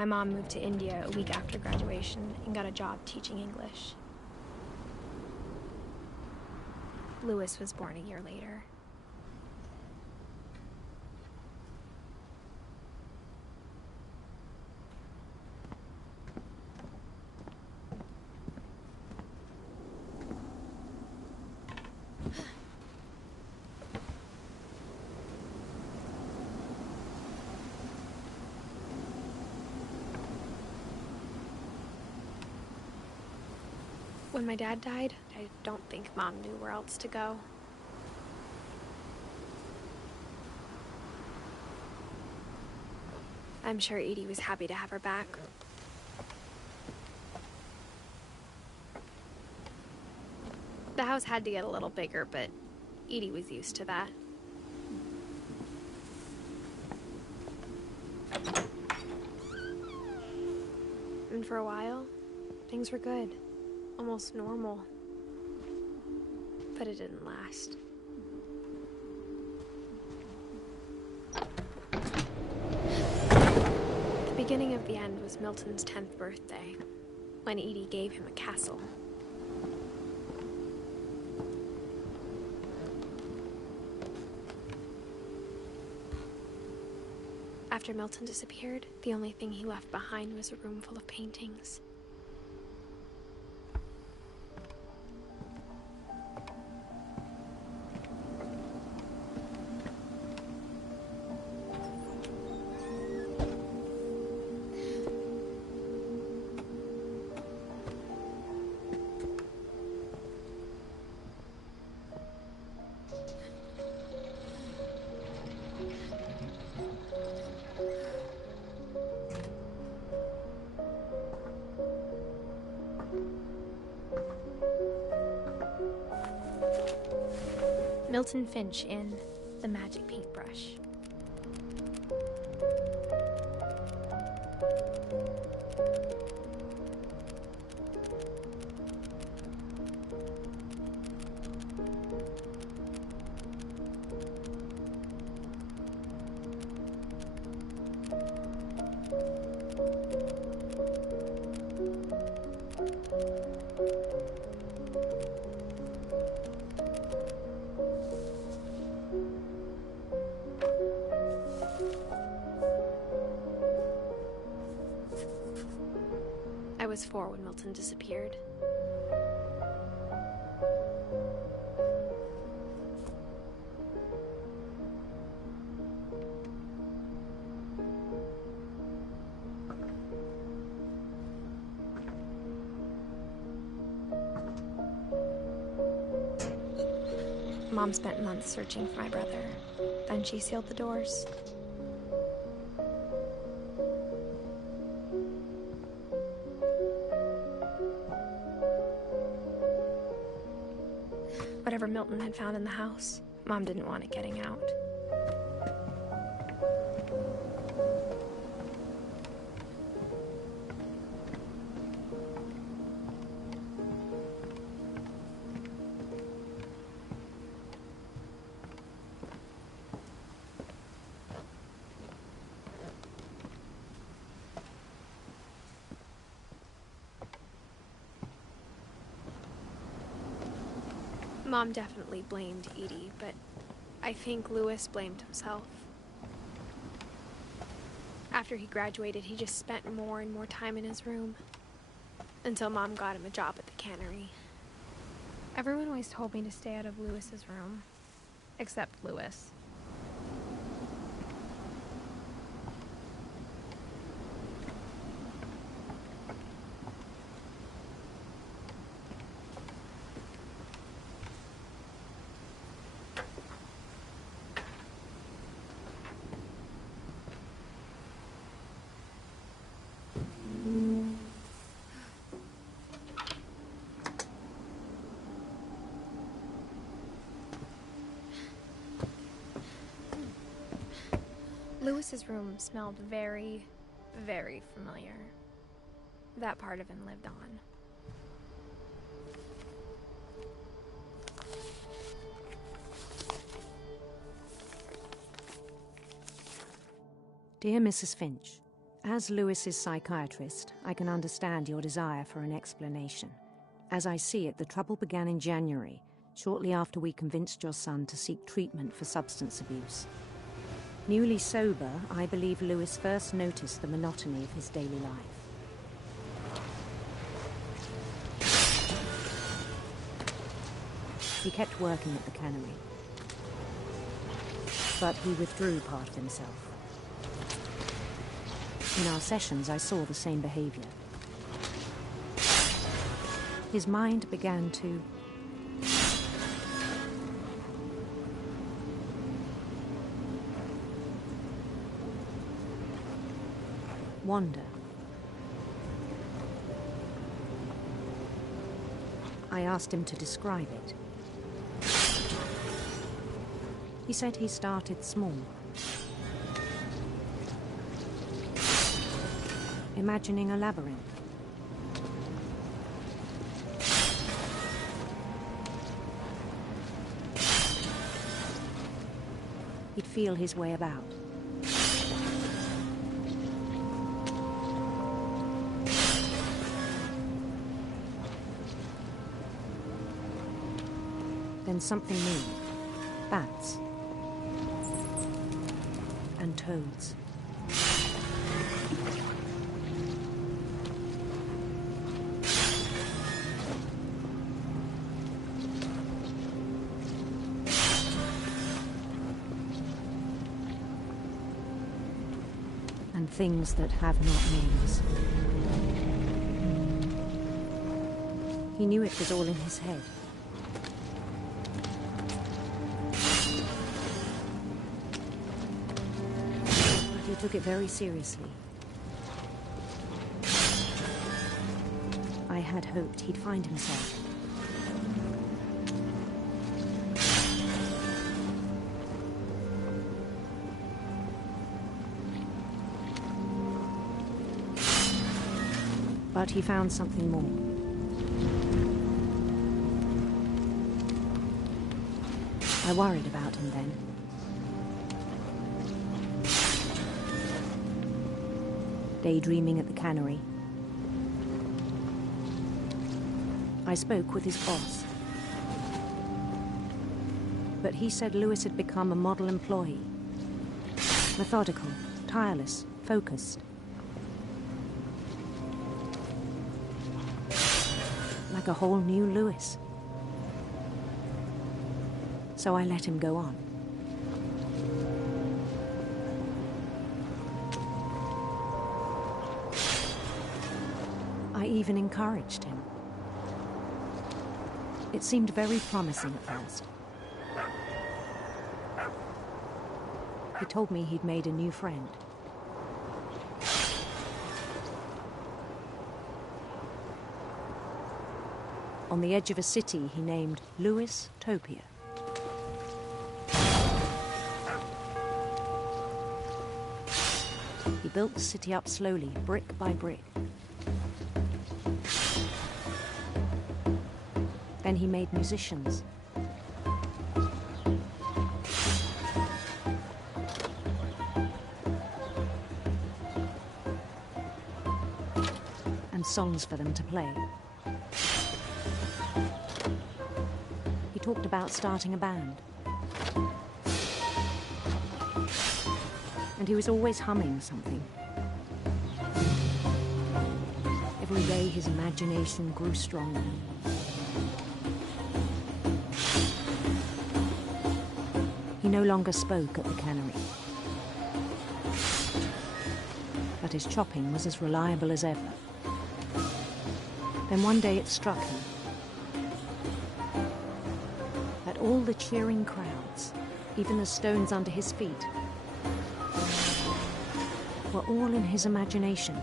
My mom moved to India a week after graduation and got a job teaching English. Louis was born a year later. When my dad died, I don't think Mom knew where else to go. I'm sure Edie was happy to have her back. The house had to get a little bigger, but Edie was used to that. And for a while, things were good. Almost normal. But it didn't last. The beginning of the end was Milton's 10th birthday, when Edie gave him a castle. After Milton disappeared, the only thing he left behind was a room full of paintings. Milton Finch in The Magic Paintbrush. I was 4 when Milton disappeared. Mom spent months searching for my brother. Then she sealed the doors. Whatever Milton had found in the house, Mom didn't want it getting out. Mom definitely blamed Edie, but I think Louis blamed himself. After he graduated, he just spent more and more time in his room, until Mom got him a job at the cannery. Everyone always told me to stay out of Louis's room, except Louis. Louis's room smelled very, very familiar. That part of him lived on. Dear Mrs. Finch, As Lewis's psychiatrist, I can understand your desire for an explanation. As I see it, the trouble began in January, shortly after we convinced your son to seek treatment for substance abuse. Newly sober, I believe Lewis first noticed the monotony of his daily life. He kept working at the cannery, but he withdrew part of himself. In our sessions, I saw the same behavior. His mind began to wander. I asked him to describe it. He said he started small, imagining a labyrinth. He'd feel his way about. Then something moved. Bats. And toads. And things that have not names. He knew it was all in his head. But he took it very seriously. I had hoped he'd find himself. But he found something more. I worried about him then. Daydreaming at the cannery. I spoke with his boss. But he said Lewis had become a model employee. Methodical, tireless, focused. Like a whole new Lewis. So I let him go on. I even encouraged him. It seemed very promising at first. He told me he'd made a new friend. On the edge of a city he named Lewis-topia. He built the city up slowly, brick by brick. Then he made musicians. And songs for them to play. He talked about starting a band. And he was always humming something. Every day his imagination grew stronger. He no longer spoke at the cannery. But his chopping was as reliable as ever. Then one day it struck him that all the cheering crowds, even the stones under his feet, were all in his imagination.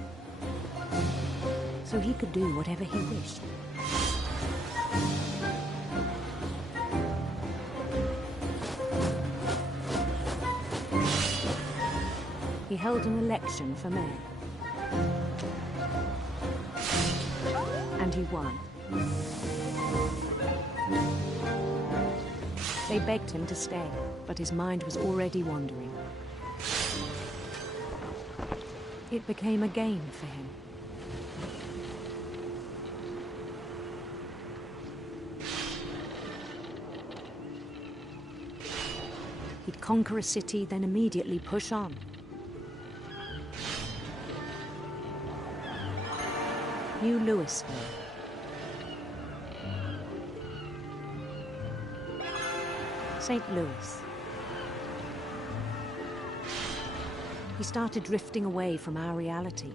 So he could do whatever he wished. He held an election for mayor. And he won. They begged him to stay, but his mind was already wandering. It became a game for him. He'd conquer a city, then immediately push on. New Louisville. St. Louis. He started drifting away from our reality.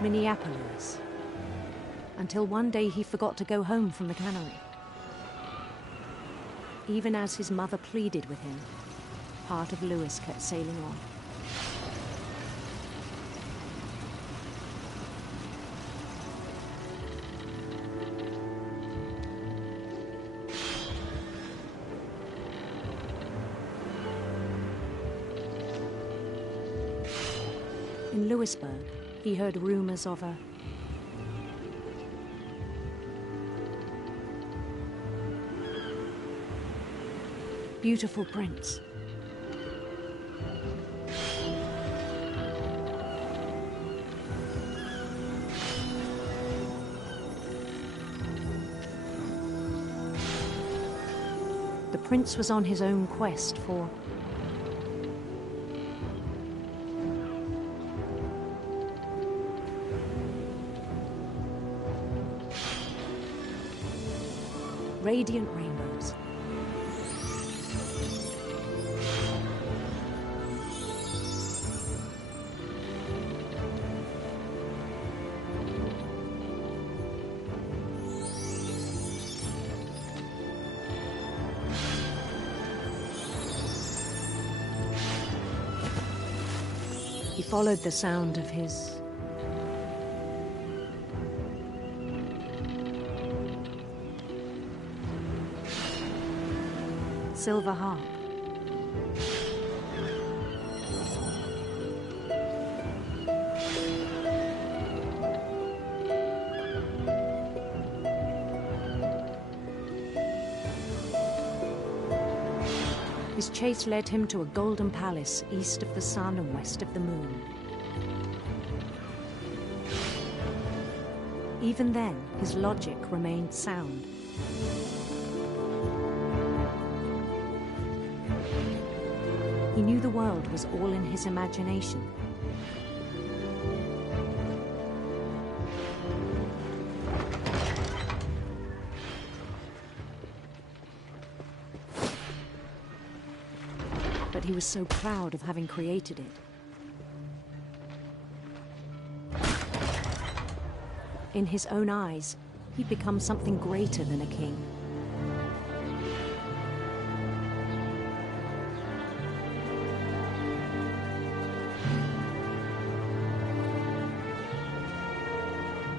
Minneapolis. Until one day he forgot to go home from the cannery. Even as his mother pleaded with him, part of Louis kept sailing on. In Louisburg, he heard rumors of a beautiful prince. The prince was on his own quest for radiant rainbows. He followed the sound of his silver harp. His chase led him to a golden palace east of the sun and west of the moon. Even then, his logic remained sound. He knew the world was all in his imagination. But he was so proud of having created it. In his own eyes, he'd become something greater than a king.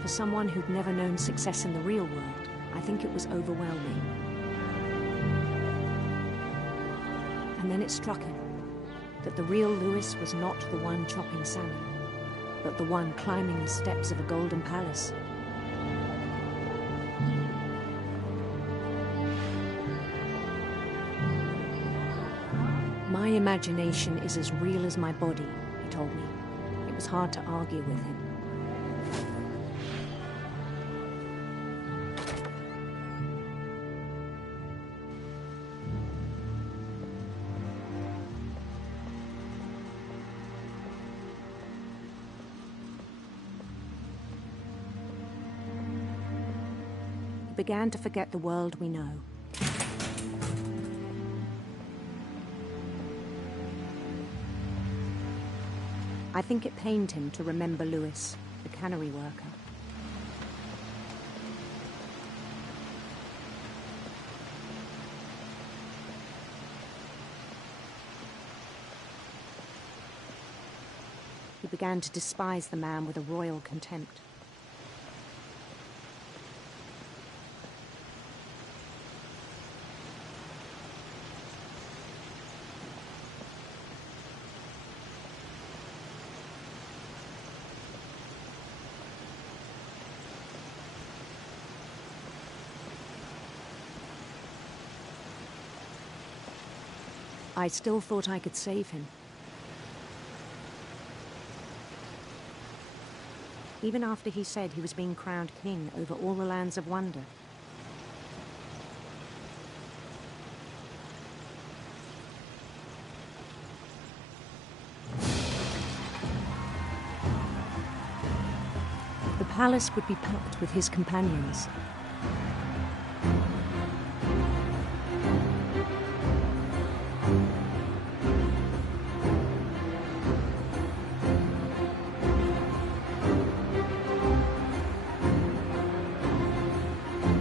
For someone who'd never known success in the real world, I think it was overwhelming. And then it struck him that the real Louis was not the one chopping salmon, but the one climbing the steps of a golden palace. My imagination is as real as my body, he told me. It was hard to argue with him. He began to forget the world we know. I think it pained him to remember Louis, the cannery worker. He began to despise the man with a royal contempt. I still thought I could save him. Even after he said he was being crowned king over all the lands of wonder. The palace would be packed with his companions.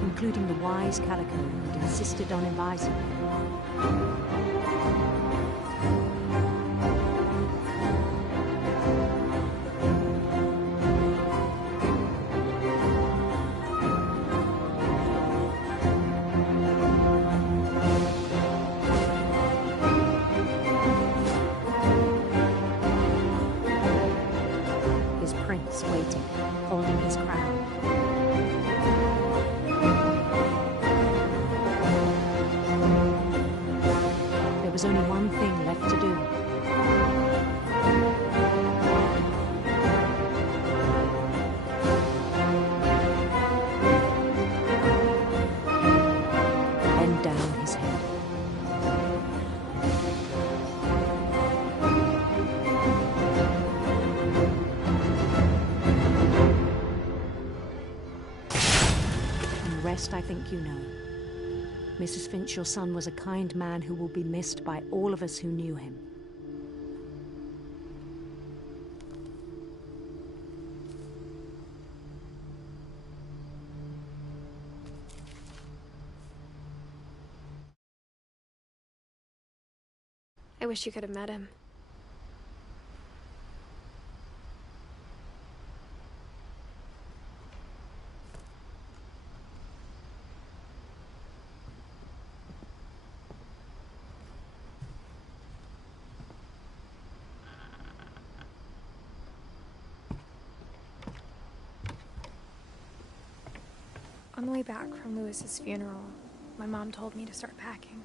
Including the wise Calico who insisted on advising him. His prince waiting, holding his crown. There was only one thing left to do. Bend down his head. And the rest I think you know. Mrs. Finch, your son was a kind man who will be missed by all of us who knew him. I wish you could have met him. On the way back from Lewis's funeral, my mom told me to start packing.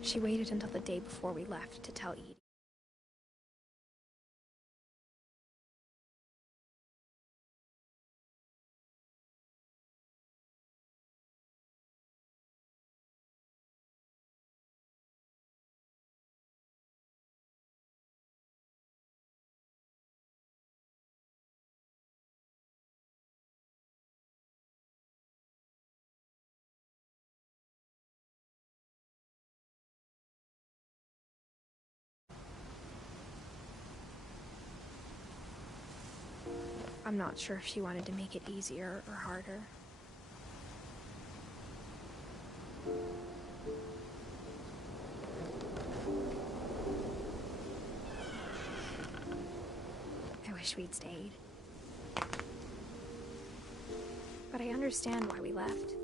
She waited until the day before we left to tell Edie. I'm not sure if she wanted to make it easier or harder. I wish we'd stayed. But I understand why we left.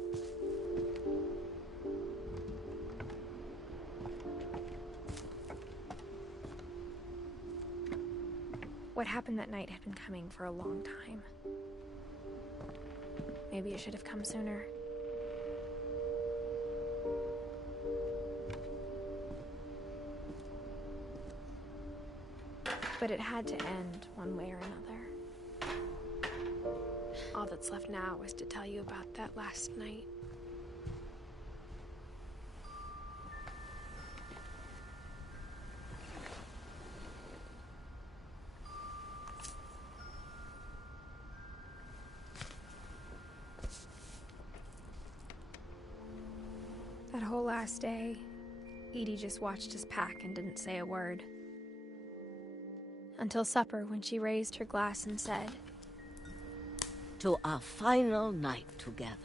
What happened that night had been coming for a long time. Maybe it should have come sooner. But it had to end one way or another. All that's left now is to tell you about that last night. That whole last day, Edie just watched us pack and didn't say a word. Until supper, when she raised her glass and said, "To our final night together,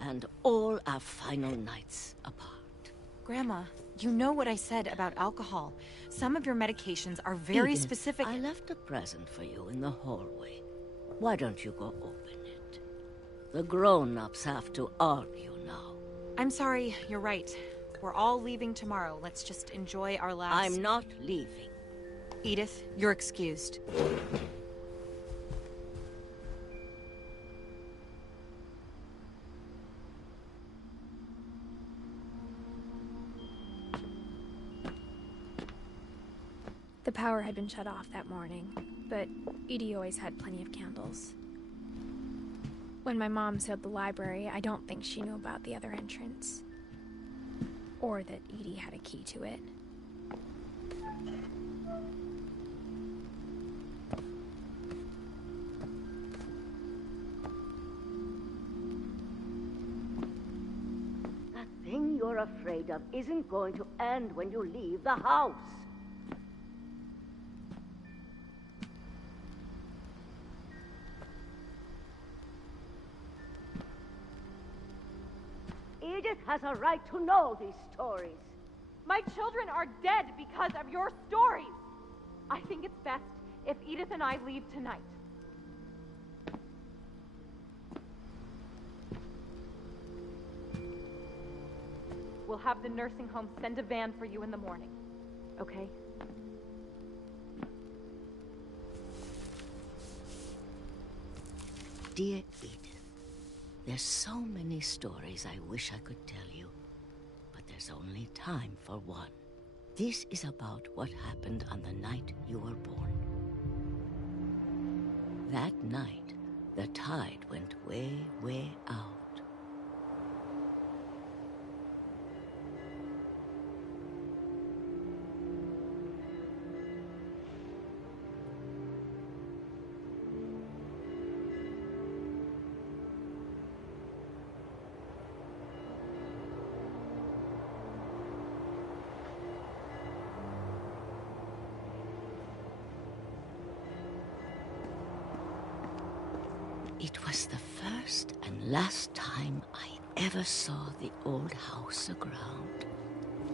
and all our final nights apart." Grandma, you know what I said about alcohol. Some of your medications are very Edith, specific. I left a present for you in the hallway. Why don't you go open it? The grown-ups have to argue now. I'm sorry, you're right. We're all leaving tomorrow. Let's just enjoy our last... I'm not leaving. Edith, you're excused. The power had been shut off that morning, but Edie always had plenty of candles. When my mom sealed the library, I don't think she knew about the other entrance. Or that Edie had a key to it. That thing you're afraid of isn't going to end when you leave the house. Edith has a right to know these stories. My children are dead because of your stories. I think it's best if Edith and I leave tonight. We'll have the nursing home send a van for you in the morning, okay? Dear Edith, there's so many stories I wish I could tell you, but there's only time for one. This is about what happened on the night you were born. That night, the tide went way, way out. It was the first and last time I ever saw the old house aground.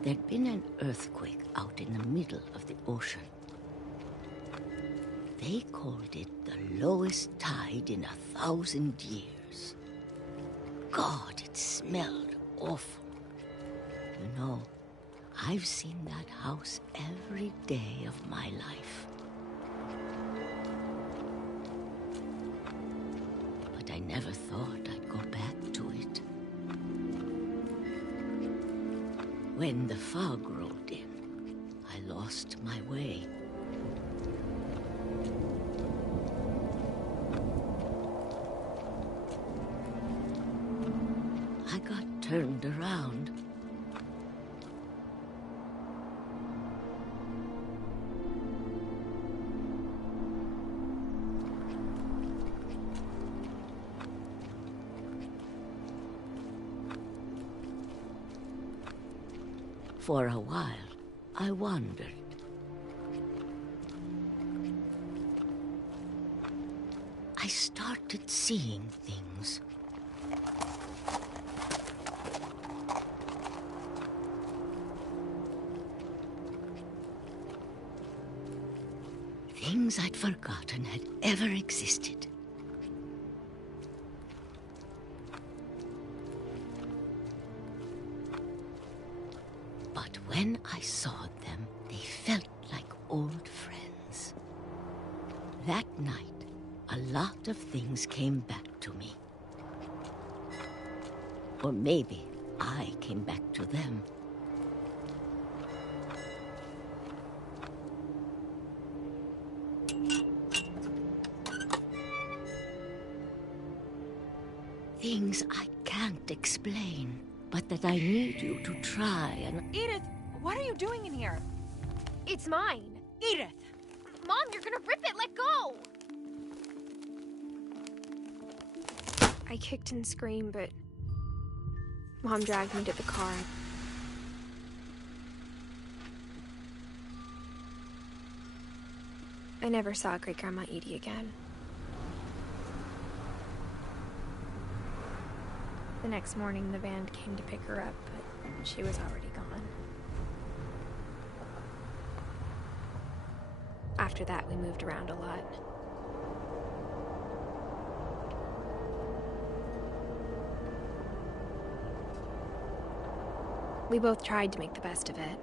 There'd been an earthquake out in the middle of the ocean. They called it the lowest tide in 1,000 years. God, it smelled awful. You know, I've seen that house every day of my life. I never thought I'd go back to it. When the fog rolled in, I lost my way. I got turned around. For a while, I wandered. I started seeing things. Things I'd forgotten had ever existed. But when I saw them, they felt like old friends. That night, a lot of things came back to me. Or maybe I came back to them. Things I can't explain, but that I need you to try and... Edith, what are you doing in here? It's mine. Edith! Mom, you're gonna rip it! Let go! I kicked and screamed, but Mom dragged me to the car. I never saw Great-Grandma Edie again. The next morning, the van came to pick her up, but she was already gone. After that, we moved around a lot. We both tried to make the best of it.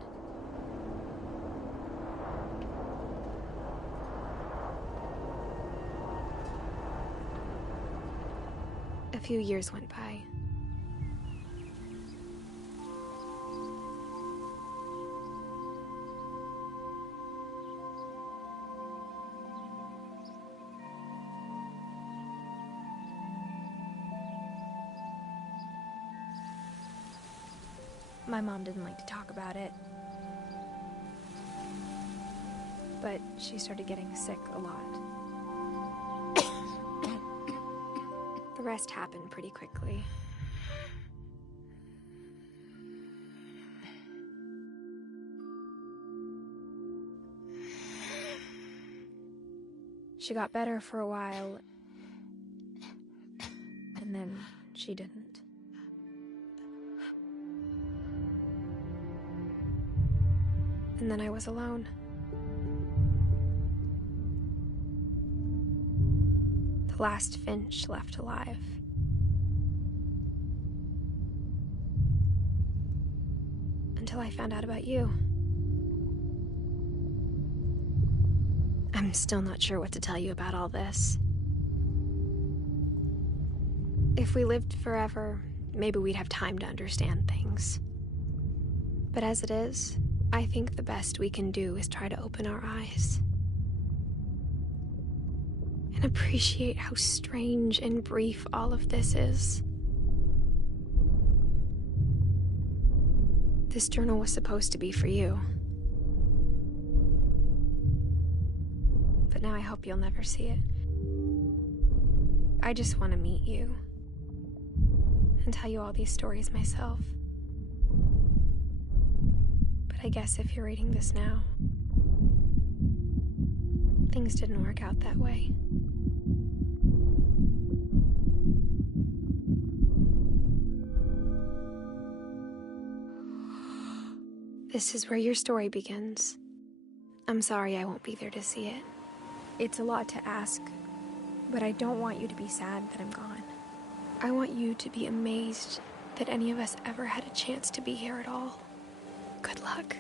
A few years went by. My mom didn't like to talk about it. But she started getting sick a lot. The rest happened pretty quickly. She got better for a while, and then she didn't. And then I was alone. The last Finch left alive. Until I found out about you. I'm still not sure what to tell you about all this. If we lived forever, maybe we'd have time to understand things. But as it is, I think the best we can do is try to open our eyes. And appreciate how strange and brief all of this is. This journal was supposed to be for you. But now I hope you'll never see it. I just want to meet you. And tell you all these stories myself. But I guess if you're reading this now, things didn't work out that way. This is where your story begins. I'm sorry I won't be there to see it. It's a lot to ask, but I don't want you to be sad that I'm gone. I want you to be amazed that any of us ever had a chance to be here at all. Good luck.